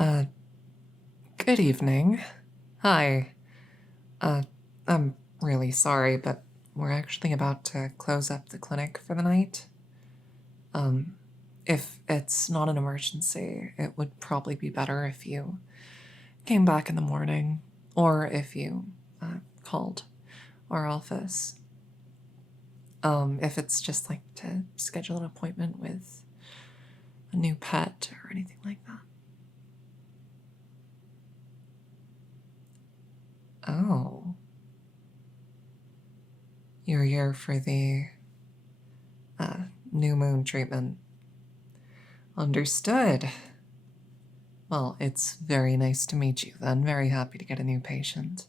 Uh, Good evening. Hi. Uh, I'm really sorry, but we're actually about to close up the clinic for the night. If it's not an emergency, it would probably be better if you came back in the morning, or if you called our office. If it's just like to schedule an appointment with a new pet or anything like that. Oh. You're here for the new moon treatment. Understood. Well, it's very nice to meet you then. Very happy to get a new patient.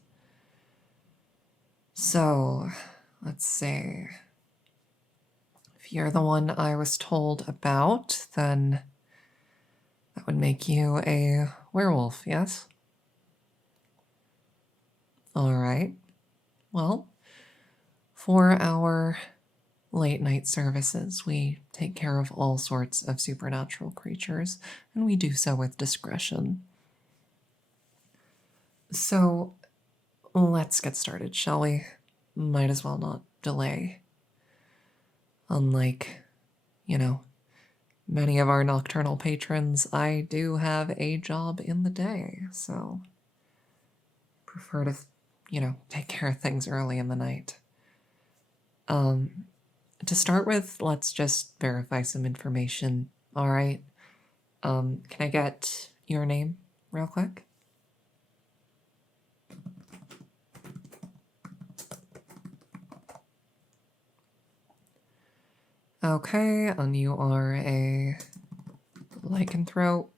So, let's see. If you're the one I was told about, then that would make you a werewolf, yes? All right. Well, for our late night services, we take care of all sorts of supernatural creatures, and we do so with discretion. So, let's get started, shall we? Might as well not delay. Unlike, many of our nocturnal patrons, I do have a job in the day, so prefer to, take care of things early in the night. To start with, let's just verify some information, all right? Can I get your name real quick? Okay, and you are a lycanthrope.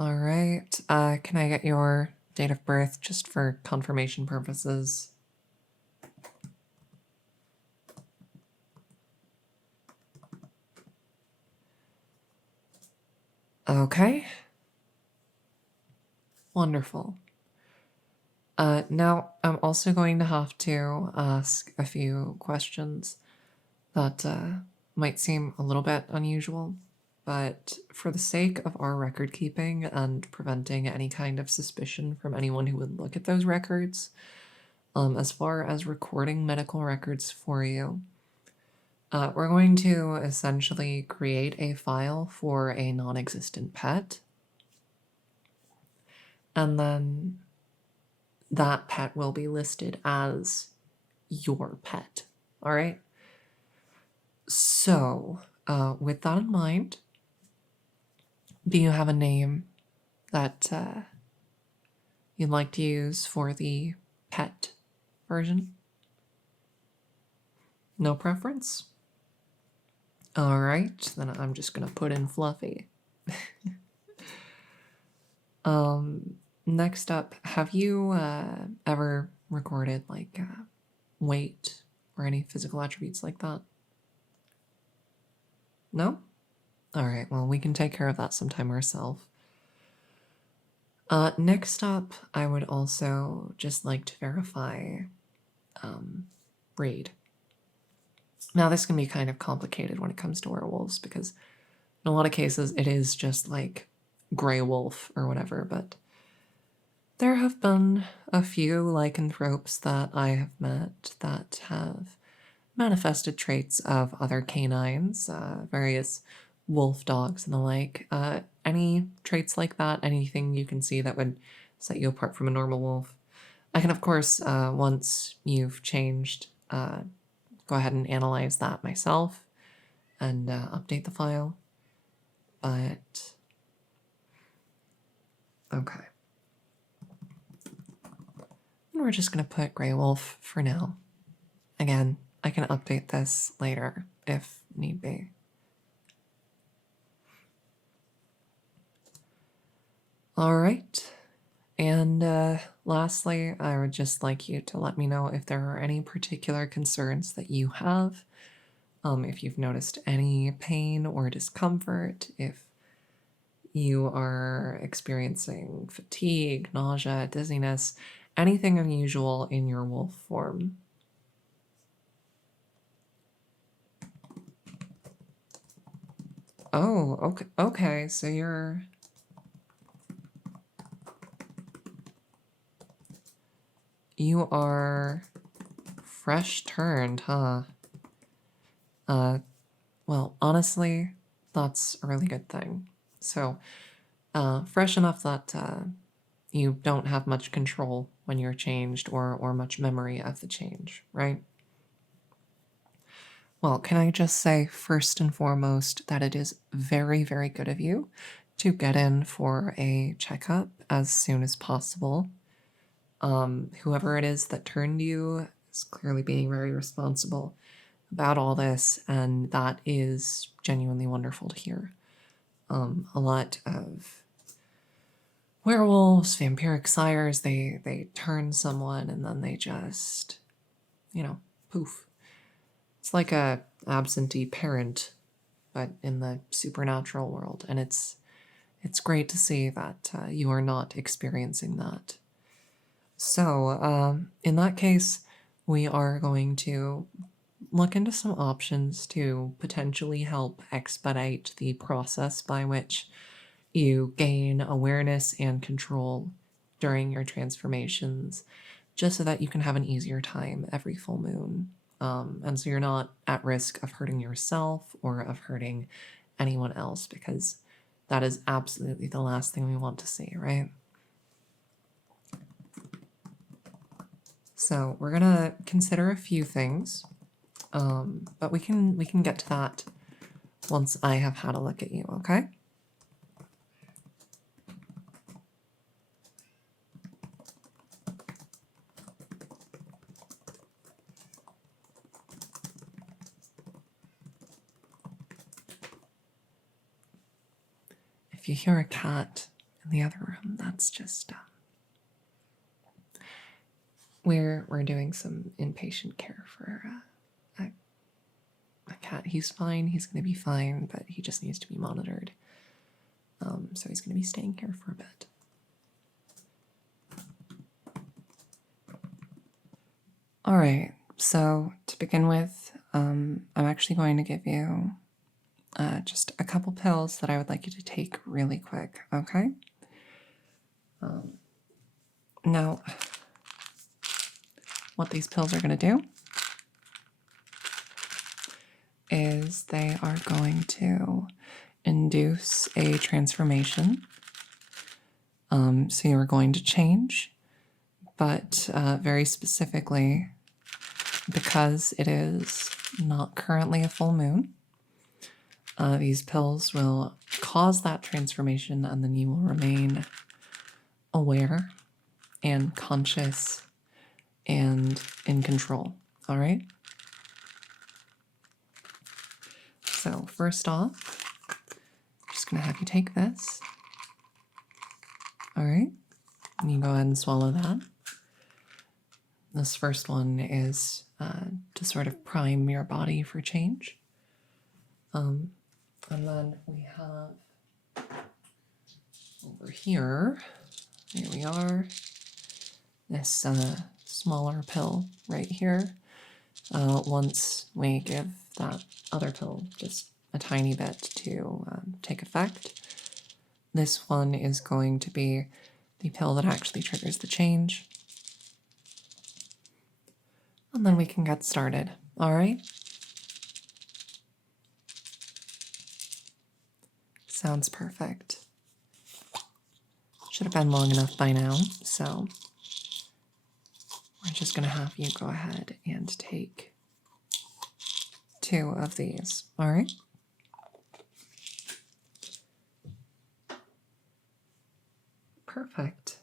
All right, can I get your date of birth just for confirmation purposes? Okay. Wonderful. Now, I'm also going to have to ask a few questions that might seem a little bit unusual, but for the sake of our record keeping and preventing any kind of suspicion from anyone who would look at those records, as far as recording medical records for you, we're going to essentially create a file for a non-existent pet, and then that pet will be listed as your pet. All right. So, with that in mind, do you have a name that you'd like to use for the pet version? No preference? All right, then I'm just gonna put in Fluffy. Next up, have you ever recorded like weight or any physical attributes like that? No? All right, well, we can take care of that sometime ourselves. Next up, I would also just like to verify breed. Now, this can be kind of complicated when it comes to werewolves because in a lot of cases it is just like gray wolf or whatever, but there have been a few lycanthropes that I have met that have manifested traits of other canines, various wolf dogs and the like. Any traits like that, anything you can see that would set you apart from a normal wolf. I can, of course, once you've changed, go ahead and analyze that myself and update the file. But, okay. And we're just going to put Grey Wolf for now. Again, I can update this later if need be. All right. And lastly, I would just like you to let me know if there are any particular concerns that you have, if you've noticed any pain or discomfort, if you are experiencing fatigue, nausea, dizziness, anything unusual in your wolf form. Oh, okay, okay, so you are fresh turned, huh? Well, honestly, that's a really good thing. So, fresh enough that you don't have much control when you're changed or much memory of the change, right? Well, can I just say first and foremost that it is very, very good of you to get in for a checkup as soon as possible. Whoever it is that turned you is clearly being very responsible about all this, and that is genuinely wonderful to hear. A lot of werewolves, vampiric sires, they turn someone and then they just, poof. It's like a absentee parent, but in the supernatural world, and it's great to see that you are not experiencing that. So, in that case, we are going to look into some options to potentially help expedite the process by which you gain awareness and control during your transformations, just so that you can have an easier time every full moon. And so you're not at risk of hurting yourself or of hurting anyone else, because that is absolutely the last thing we want to see, right? So we're gonna consider a few things, but we can get to that once I have had a look at you, okay? If you hear a cat in the other room, that's just we're doing some inpatient care for a cat. He's fine. He's going to be fine, but he just needs to be monitored. So he's going to be staying here for a bit. All right. So to begin with, I'm actually going to give you just a couple pills that I would like you to take really quick. Okay. Now, what these pills are going to do is they are going to induce a transformation. So you're going to change, but very specifically, because it is not currently a full moon, these pills will cause that transformation, and then you will remain aware and conscious and in control. All right? So, first off, I'm just going to have you take this. All right? And you go ahead and swallow that. This first one is to sort of prime your body for change. And then we have over here, we are, this smaller pill right here. Once we give that other pill just a tiny bit to take effect, this one is going to be the pill that actually triggers the change. And then we can get started, all right? Sounds perfect. Should have been long enough by now, so we're just gonna have you go ahead and take 2 of these, all right? Perfect.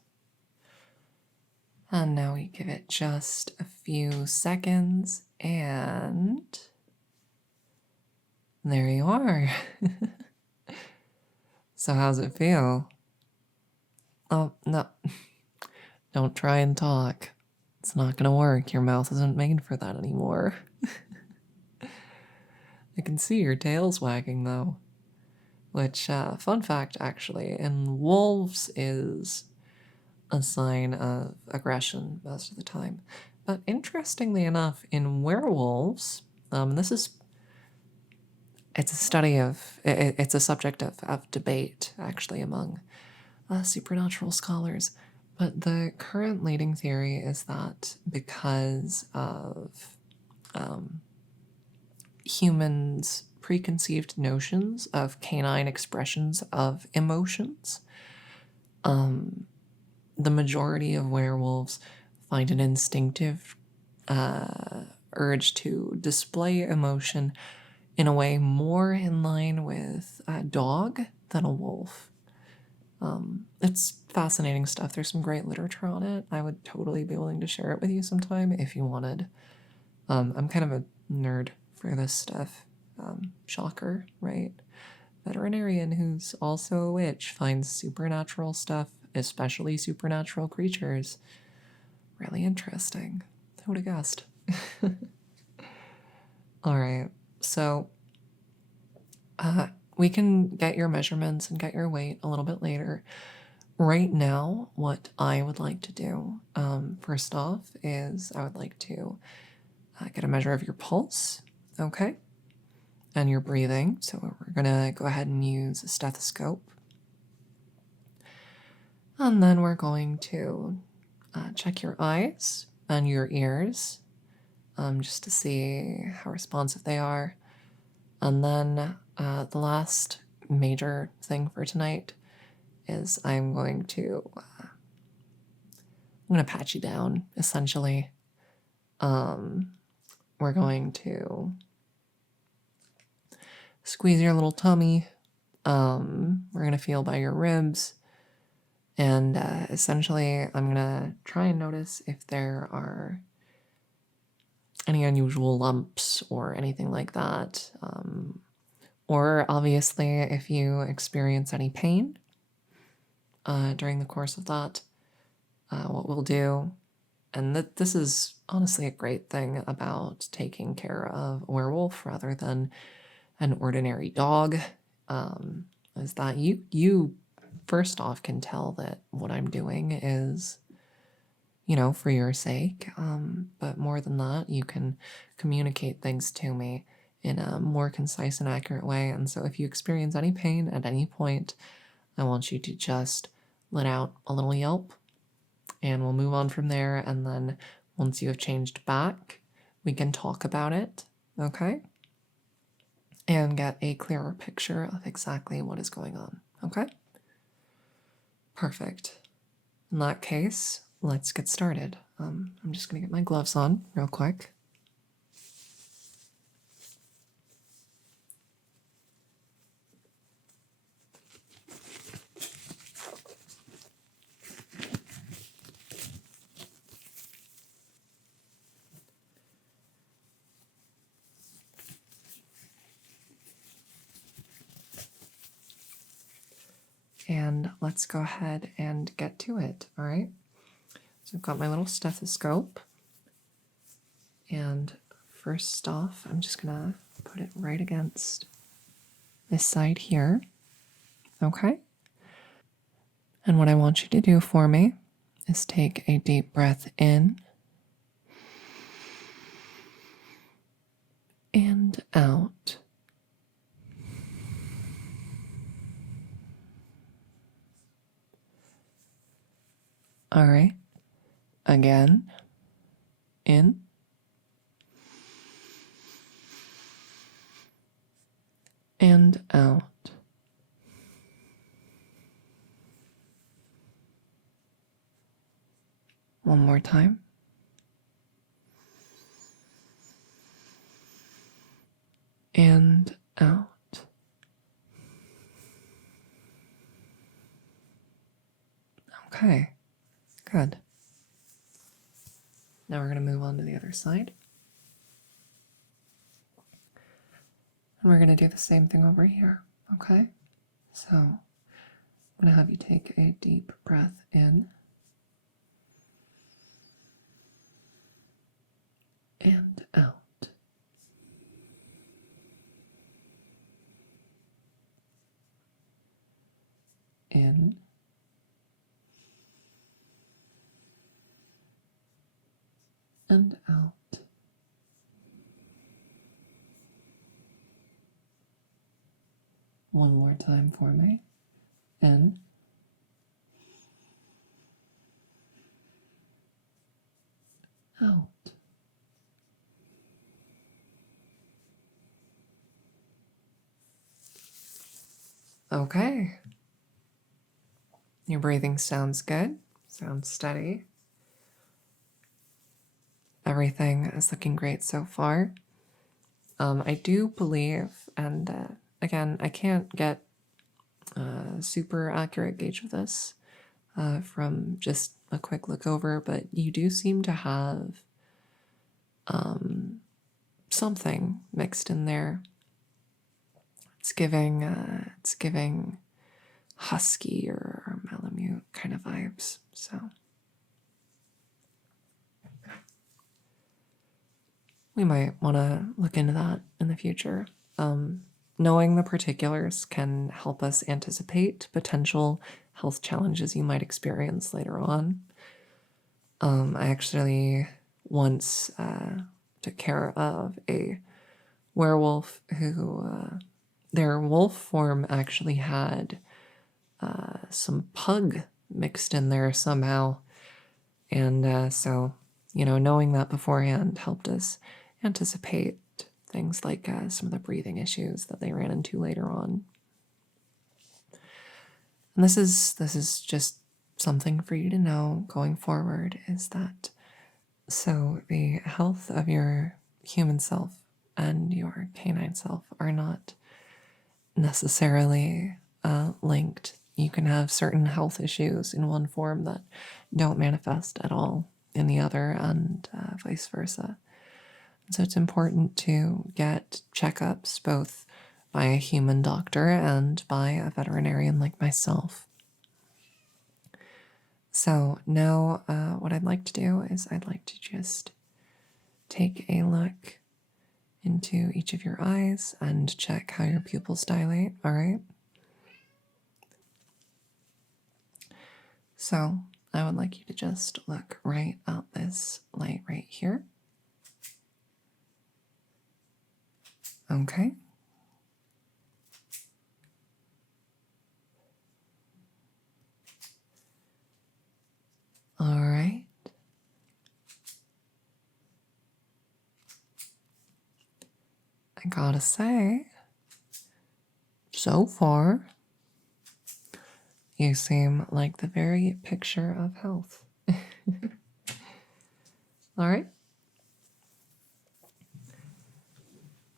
And now we give it just a few seconds, and there you are. So how's it feel? Oh, no. Don't try and talk. It's not gonna work. Your mouth isn't made for that anymore. I can see your tail's wagging, though. Which, fun fact, actually, in wolves is a sign of aggression most of the time. But interestingly enough, in werewolves, this is it's a study of, it's a subject of debate, actually, among supernatural scholars. But the current leading theory is that because of humans' preconceived notions of canine expressions of emotions, the majority of werewolves find an instinctive urge to display emotion in a way more in line with a dog than a wolf. It's fascinating stuff. There's some great literature on it. I would totally be willing to share it with you sometime if you wanted. I'm kind of a nerd for this stuff. Shocker, right? Veterinarian who's also a witch finds supernatural stuff, especially supernatural creatures, really interesting. Who would have guessed? All right, so we can get your measurements and get your weight a little bit later. Right now, what I would like to do, first off, is I would like to get a measure of your pulse, okay? And your breathing. So we're gonna go ahead and use a stethoscope. And then we're going to check your eyes and your ears, just to see how responsive they are. And then the last major thing for tonight is I'm going to pat you down, essentially. We're going to squeeze your little tummy. We're going to feel by your ribs. And essentially, I'm going to try and notice if there are any unusual lumps or anything like that. Or obviously, if you experience any pain during the course of that, what we'll do, and this is honestly a great thing about taking care of a werewolf rather than an ordinary dog, is that you first off can tell that what I'm doing is, for your sake. But more than that, you can communicate things to me in a more concise and accurate way. And so if you experience any pain at any point, I want you to just let out a little yelp and we'll move on from there. And then once you have changed back, we can talk about it, okay? And get a clearer picture of exactly what is going on, okay? Perfect. In that case, let's get started. I'm just gonna get my gloves on real quick. And let's go ahead and get to it, all right? So I've got my little stethoscope. And first off, I'm just gonna put it right against this side here, okay? And what I want you to do for me is take a deep breath in and out. All right, again, in and out. One more time. And out. Okay, good. Now we're going to move on to the other side. And we're going to do the same thing over here, okay? So I'm going to have you take a deep breath in and out. In and out. one more time for me. In. Out. Okay. Your breathing sounds good, sounds steady. Everything is looking great so far. I do believe, and again, I can't get a super accurate gauge of this from just a quick look over, but you do seem to have something mixed in there. It's giving husky or Malamute kind of vibes. So we might want to look into that in the future. Knowing the particulars can help us anticipate potential health challenges you might experience later on. I actually once took care of a werewolf who their wolf form actually had some pug mixed in there somehow. And so, knowing that beforehand helped us anticipate things like some of the breathing issues that they ran into later on. And this is just something for you to know going forward, is that so the health of your human self and your canine self are not necessarily linked. You can have certain health issues in one form that don't manifest at all in the other, and vice versa. So it's important to get checkups both by a human doctor and by a veterinarian like myself. So now what I'd like to do is I'd like to just take a look into each of your eyes and check how your pupils dilate, all right? So I would like you to just look right at this light right here. Okay. All right. I gotta say, so far, you seem like the very picture of health. All right.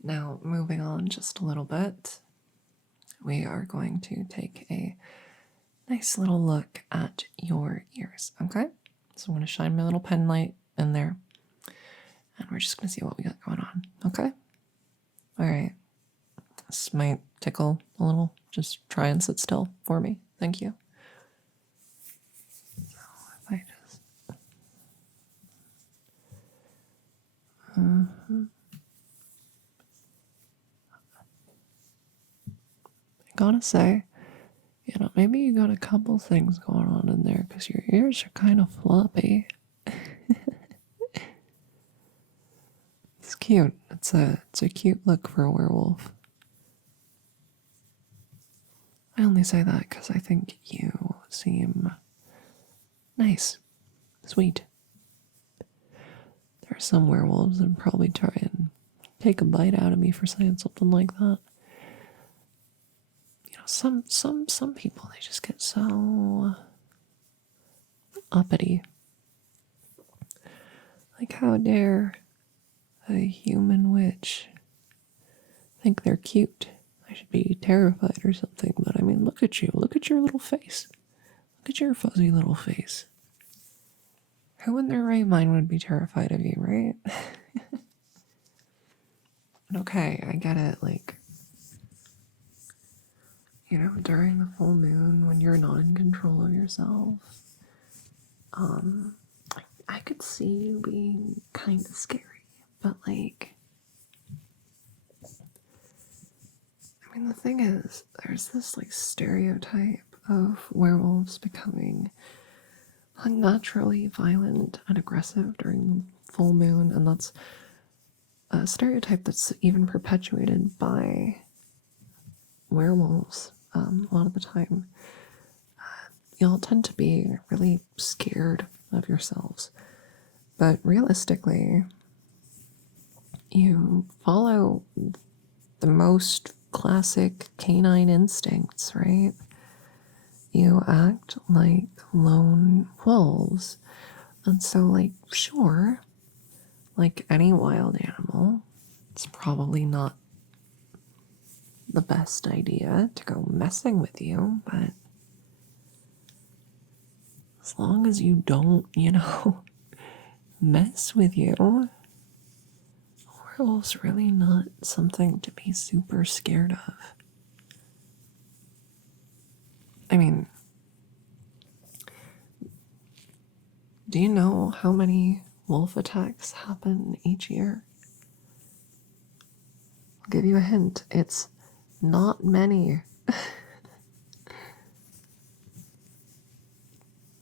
Now, moving on just a little bit, we are going to take a nice little look at your ears, okay? So I'm going to shine my little pen light in there, and we're just going to see what we got going on, okay? All right. This might tickle a little. Just try and sit still for me. Thank you. So if I just... I gotta say, maybe you got a couple things going on in there because your ears are kind of floppy. It's cute. It's a cute look for a werewolf. I only say that because I think you seem nice, sweet. There are some werewolves that would probably try and take a bite out of me for saying something like that. Some people, they just get so uppity. Like, how dare a human witch think they're cute? I should be terrified or something, but I mean, look at you. Look at your little face. Look at your fuzzy little face. Who in their right mind would be terrified of you, right? Okay, I get it, like, during the full moon when you're not in control of yourself, I could see you being kind of scary, but like, I mean, the thing is, there's this like stereotype of werewolves becoming unnaturally violent and aggressive during the full moon, and that's a stereotype that's even perpetuated by werewolves, a lot of the time, you'll tend to be really scared of yourselves. But realistically, you follow the most classic canine instincts, right? You act like lone wolves. And so, like, sure, like any wild animal, it's probably not the best idea to go messing with you, but as long as you don't, mess with you, werewolves really not something to be super scared of. I mean, do you know how many wolf attacks happen each year? I'll give you a hint. It's not many.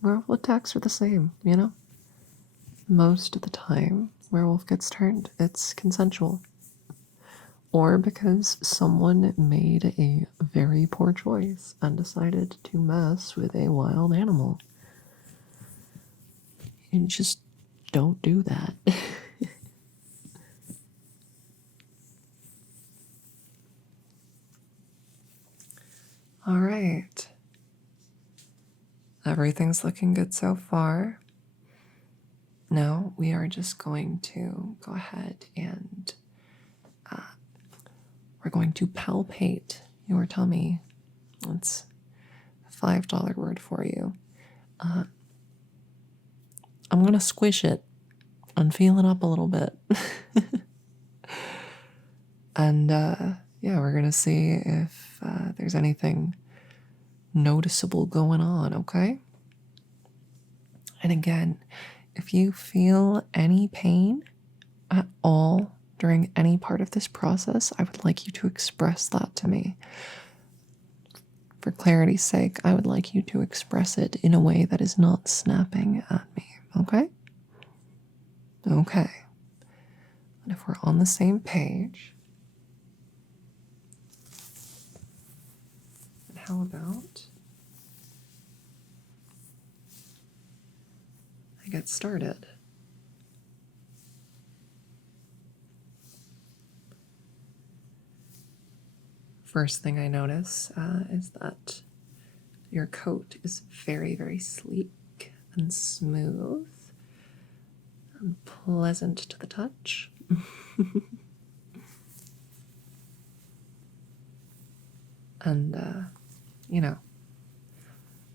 Werewolf attacks are the same, Most of the time, werewolf gets turned, it's consensual. Or because someone made a very poor choice and decided to mess with a wild animal. You just don't do that. All right. Everything's looking good so far. Now we are just going to go ahead and we're going to palpate your tummy. That's a $5 word for you. I'm going to squish it and feel it up a little bit. And yeah, we're going to see if there's anything noticeable going on, okay? And again, if you feel any pain at all during any part of this process, I would like you to express that to me. For clarity's sake, I would like you to express it in a way that is not snapping at me, okay? Okay. And if we're on the same page, then how about I get started? First thing I notice is that your coat is very, very sleek and smooth and pleasant to the touch. And,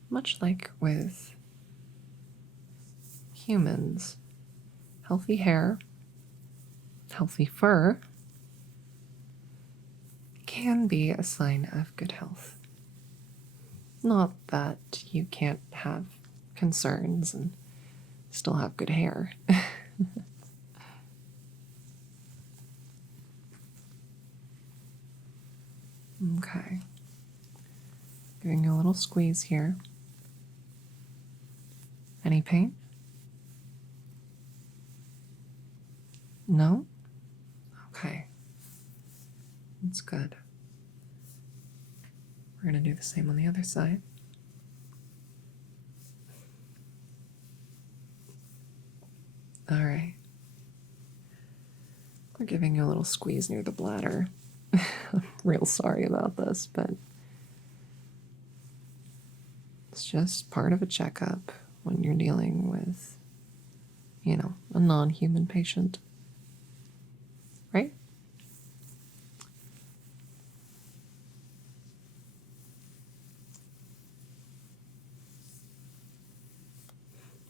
much like with humans, healthy hair, healthy fur can be a sign of good health. Not that you can't have concerns and still have good hair. Okay. Giving you a little squeeze here. Any pain? No? Okay. That's good. We're going to do the same on the other side. All right. We're giving you a little squeeze near the bladder. I'm real sorry about this, but it's just part of a checkup when you're dealing with, a non-human patient. Right?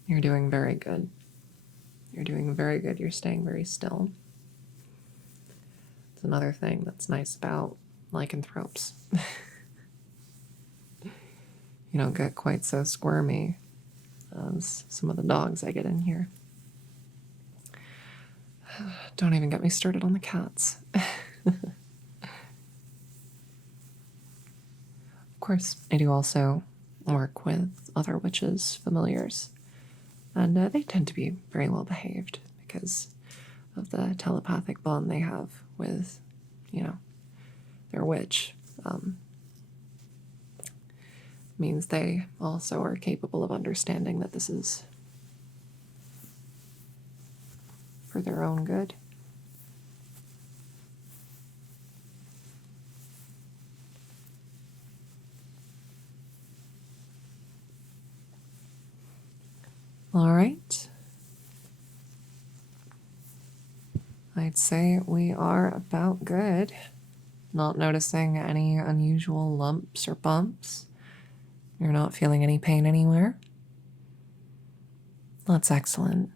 You're doing very good. You're doing very good. You're staying very still. It's another thing that's nice about lycanthropes. You don't get quite so squirmy as some of the dogs I get in here. Don't even get me started on the cats. Of course, I do also work with other witches' familiars, and they tend to be very well behaved because of the telepathic bond they have with, their witch. means they also are capable of understanding that this is for their own good. All right. I'd say we are about good. Not noticing any unusual lumps or bumps. You're not feeling any pain anywhere. That's excellent.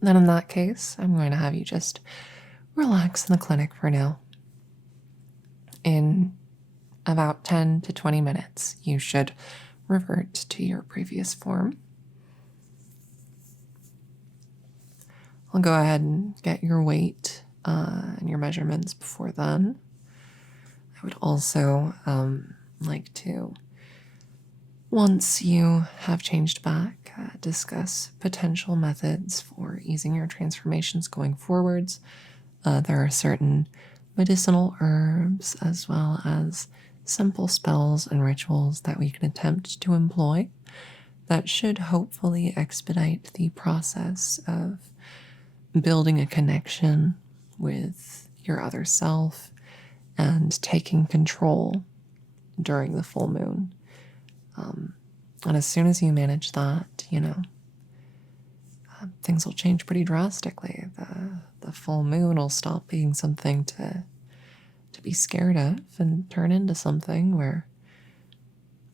Then in that case, I'm going to have you just relax in the clinic for now. In about 10 to 20 minutes, you should revert to your previous form. I'll go ahead and get your weight and your measurements before then. I would also like to, once you have changed back, discuss potential methods for easing your transformations going forwards. There are certain medicinal herbs as well as simple spells and rituals that we can attempt to employ that should hopefully expedite the process of building a connection with your other self and taking control during the full moon. And as soon as you manage that, things will change pretty drastically. The full moon will stop being something to be scared of and turn into something where,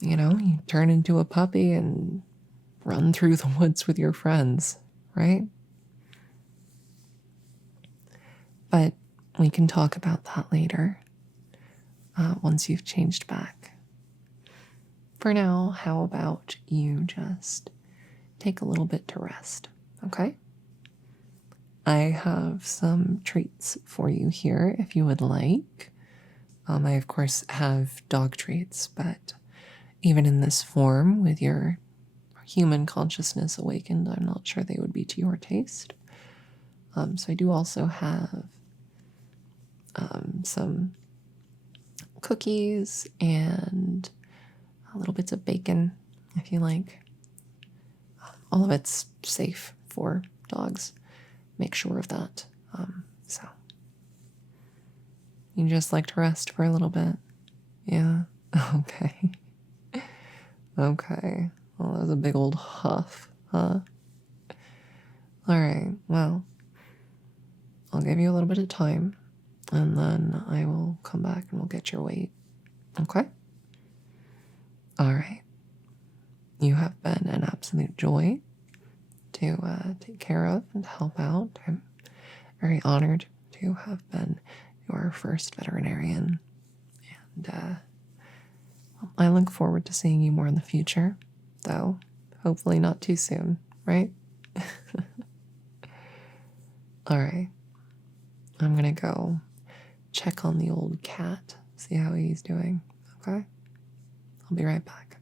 you turn into a puppy and run through the woods with your friends, right? But we can talk about that later, once you've changed back. For now, how about you just take a little bit to rest, okay? I have some treats for you here if you would like. I, of course, have dog treats, but even in this form, with your human consciousness awakened, I'm not sure they would be to your taste. So I do also have some cookies and little bits of bacon, if you like. All of it's safe for dogs. Make sure of that. So you just like to rest for a little bit? Yeah? Okay. Okay. Well, that was a big old huff, huh? Alright, well, I'll give you a little bit of time, and then I will come back and we'll get your weight. Okay? Alright. You have been an absolute joy to take care of and help out. I'm very honored to have been your first veterinarian. And I look forward to seeing you more in the future, though hopefully not too soon, right? Alright. I'm gonna go check on the old cat, see how he's doing, okay? I'll be right back.